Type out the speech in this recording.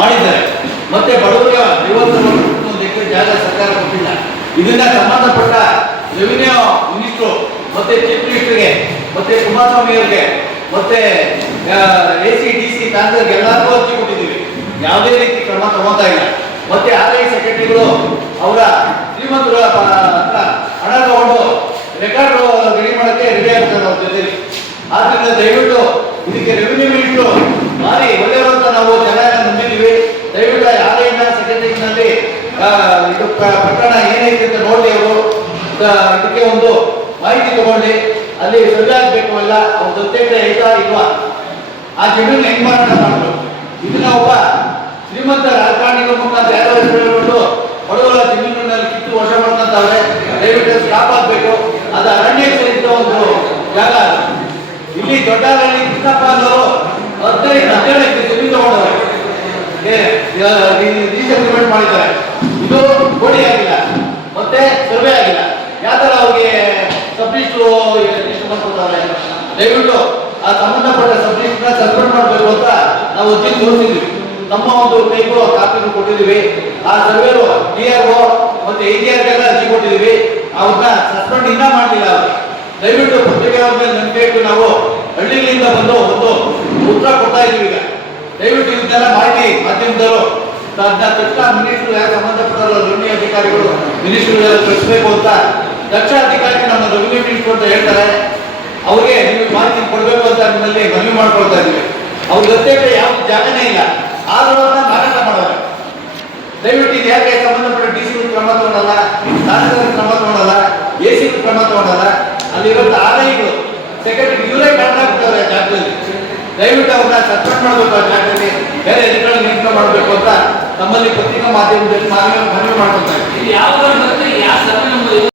ಮಾಡಿದ್ದಾರೆ. ಮತ್ತೆ ಬಡವರಿಗೆ 51 ಎಕರೆ ಜಾಗ ಸರ್ಕಾರ ಕೊಟ್ಟಿಲ್ಲ. ಇದನ್ನ ಸಂಬಂಧಪಟ್ಟ ರೆವಿನ್ಯೂ ಮಿನಿಸ್ಟ್ರು ಮತ್ತೆ ಚೀಫ್ ಮಿನಿಸ್ಟರ್ಗೆ ಮತ್ತೆ ಕುಮಾರಸ್ವಾಮಿ ಅವರಿಗೆ ಮತ್ತೆ AC DC ತಾಂತ್ರಿಕ ಎಲ್ಲರಿಗೂ ಅರ್ಜಿ ಕೊಟ್ಟಿದ್ದೀವಿ. ಯಾವುದೇ ರೀತಿ ಕ್ರಮ ತಗೋತಾ ಇಲ್ಲ. ಮತ್ತೆ RI ಸೆಕ್ರೆಟರಿಗಳು ಅವರ ಶ್ರೀಮಂತರ ಹಣ ತಗೊಂಡು ರೆಕಾರ್ಡ್ ರೆಡಿ ಮಾಡೋಕ್ಕೆ ರೆಡಿ ಆಗ್ತಾರೆ ಅವ್ರ ಜೊತೆಲಿ. ಆದ್ರಿಂದ ದಯವಿಟ್ಟು ಇದಕ್ಕೆ ರೆವಿನ್ಯೂ ಮಿನಿಸ್ಟ್ರು ಭಾರಿ ಒಳ್ಳೆಯವರು ಅಂತ ನಾವು ಚೆನ್ನಾಗಿ ನಂಬಿದ್ದೀವಿ. ದಯವಿಟ್ಟು RI ಸೆಕ್ರೆಟರಿನಲ್ಲಿ ಇದು ಪ್ರಕರಣ ಏನೈತೆ ಅಂತ ನೋಡಿ ಅವರು ಇದಕ್ಕೆ ಒಂದು ಮಾಹಿತಿ ತಗೊಂಡು ಅಲ್ಲಿ ಸರಿಯಾಗಬೇಕು ಎಲ್ಲ ಅವ್ರ ಜೊತೆ ಐತಾ ಇಲ್ವಾ ಆ ಜಮೀನು ಹೆಂಗ್ ಮಾರಾಟ ಮಾಡಬೇಕು. ಇದನ್ನ ಒಬ್ಬ ಶ್ರೀಮಂತ ರಾಜಕಾರಣಿಗಳ ಮುಖಾಂತರ ಯಾರೋ ಹೇಳ್ಕೊಂಡು ಬಡವರ ಜಮೀನಿನಲ್ಲಿ ಕಿತ್ತು ವಶ ಮಾಡ್ಕೊಂತವ್ರೆ. ದಯವಿಟ್ಟು ಸ್ಟಾಪ್ ಆಗಬೇಕು. ಅದು ಅರಣ್ಯ ಸೇರಿದ ಒಂದು ಜಾಗ. ಇಲ್ಲಿ ದೊಡ್ಡಹಳ್ಳಿ ಕೃಷ್ಣಪ್ಪ ಅನ್ನೋರು 15 ಎಕರೆ ಜಮೀನು ತಗೊಂಡವ್ರೆ, ರೀಸೆಟಲ್ಮೆಂಟ್ ಮಾಡಿದ್ದಾರೆ. ಇದು ಗೋಡಿ ಆಗಿಲ್ಲ ಮತ್ತೆ ಸರ್ವೆ ಆಗಿಲ್ಲ. ಯಾವ ತರ ಅವ್ರಿಗೆ ಸಬ್ಲಿಸ್ಟು ಎಷ್ಟು ಮಾಡ್ಕೊತಾರೆ. ದಯವಿಟ್ಟು ಆ ಸಂಬಂಧಪಟ್ಟ ಸಬ್ಲಿಸ್ಟ್ನ ಸಸ್ಪೆಂಡ್ ಮಾಡಬೇಕು ಅಂತ ನಾವು ಅರ್ಜಿ ತೋರಿಸಿದ್ವಿ. ನಮ್ಮ ಒಂದು ಕೈಗೂ ಕಾಪಿನೂ ಕೊಟ್ಟಿದ್ದೀವಿ. ಆ ಸರ್ವೇರು DRO ಮತ್ತೆ AGRಗೆಲ್ಲ ಅರ್ಜಿ ಕೊಟ್ಟಿದ್ದೀವಿ. ಅವ್ರನ್ನ ಸಸ್ಪೆಂಡ್ ಇನ್ನೂ ಮಾಡಲಿಲ್ಲ ಅವರು. ದಯವಿಟ್ಟು ಪತ್ರಿಕೆಗಳ ಮೇಲೆ ನಂಬಿಕೆ ಇಟ್ಟು ನಾವು ಹಳ್ಳಿಗಳಿಂದ ಬಂದು ಒಂದು ಉತ್ತರ ಕೊಡ್ತಾ ಇದ್ದೀವಿ. ಈಗ ದಯವಿಟ್ಟು ಇದನ್ನೆಲ್ಲ ಮಾಡಿ ಮಾಧ್ಯಮದವರು ತಕ್ಷಣ ಮಿನಿಸ್ಟ್ರು ಯಾರು ಸಂಬಂಧಪಟ್ಟ ರೆವಿನ್ಯೂ ಅಧಿಕಾರಿಗಳು ಮಿನಿಸ್ಟ್ರುಗಳೆಲ್ಲ ಕಳಿಸ್ಬೇಕು ಅಂತ ದಕ್ಷ ಅಧಿಕಾರಿ ನಮ್ಮ ರೆವಿನ್ಯೂ ಮಿನಿಸ್ಟ್ರು ಅಂತ ಹೇಳ್ತಾರೆ. ಅವ್ರಿಗೆ ನೀವು ಮಾಹಿತಿ ಕೊಡಬೇಕು ಅಂತ ನಿಮ್ಮಲ್ಲಿ ಮನವಿ ಮಾಡ್ಕೊಳ್ತಾ ಇದ್ದೀವಿ. ಅವ್ರ ಜೊತೆ ಯಾವ ಜಾಗನೇ ಇಲ್ಲ, ಆದ್ರೂ ಮಾರಾಟ ಮಾಡೋರು. ದಯವಿಟ್ಟು ಇದು ಯಾಕೆ ಸಂಬಂಧಪಟ್ಟ DC ಕ್ರಮ ತಗೊಳ್ಳಲ್ಲ, ಶಾಸಕರ ಕ್ರಮ ತಗೊಳ್ಳಲ್ಲ, AC ಕ್ರಮ ತಗೊಳ್ಳಲ್ಲ. ಅಲ್ಲಿರೋ RIಗಳು ಸೆಕ್ರೆಟರಿ ಇವರೇ ಕಾಂಟ್ರಾಕ್ಟ್ ಜಾಗದಲ್ಲಿ. ದಯವಿಟ್ಟು ಅವ್ರನ್ನ ಸಸ್ಪೆಂಡ್ ಮಾಡಬೇಕು. ಆ ಜಾಗದಲ್ಲಿ ಬೇರೆ ಅಧಿಕಾರಿ ನೇಮಕ ಮಾಡಬೇಕು ಅಂತ ನಮ್ಮಲ್ಲಿ ಪತ್ರಿಕಾ ಮಾಧ್ಯಮದಲ್ಲಿ ಮನವಿ ಮಾಡ್ಕೊಳ್ತಾ ಇದ್ದೀವಿ.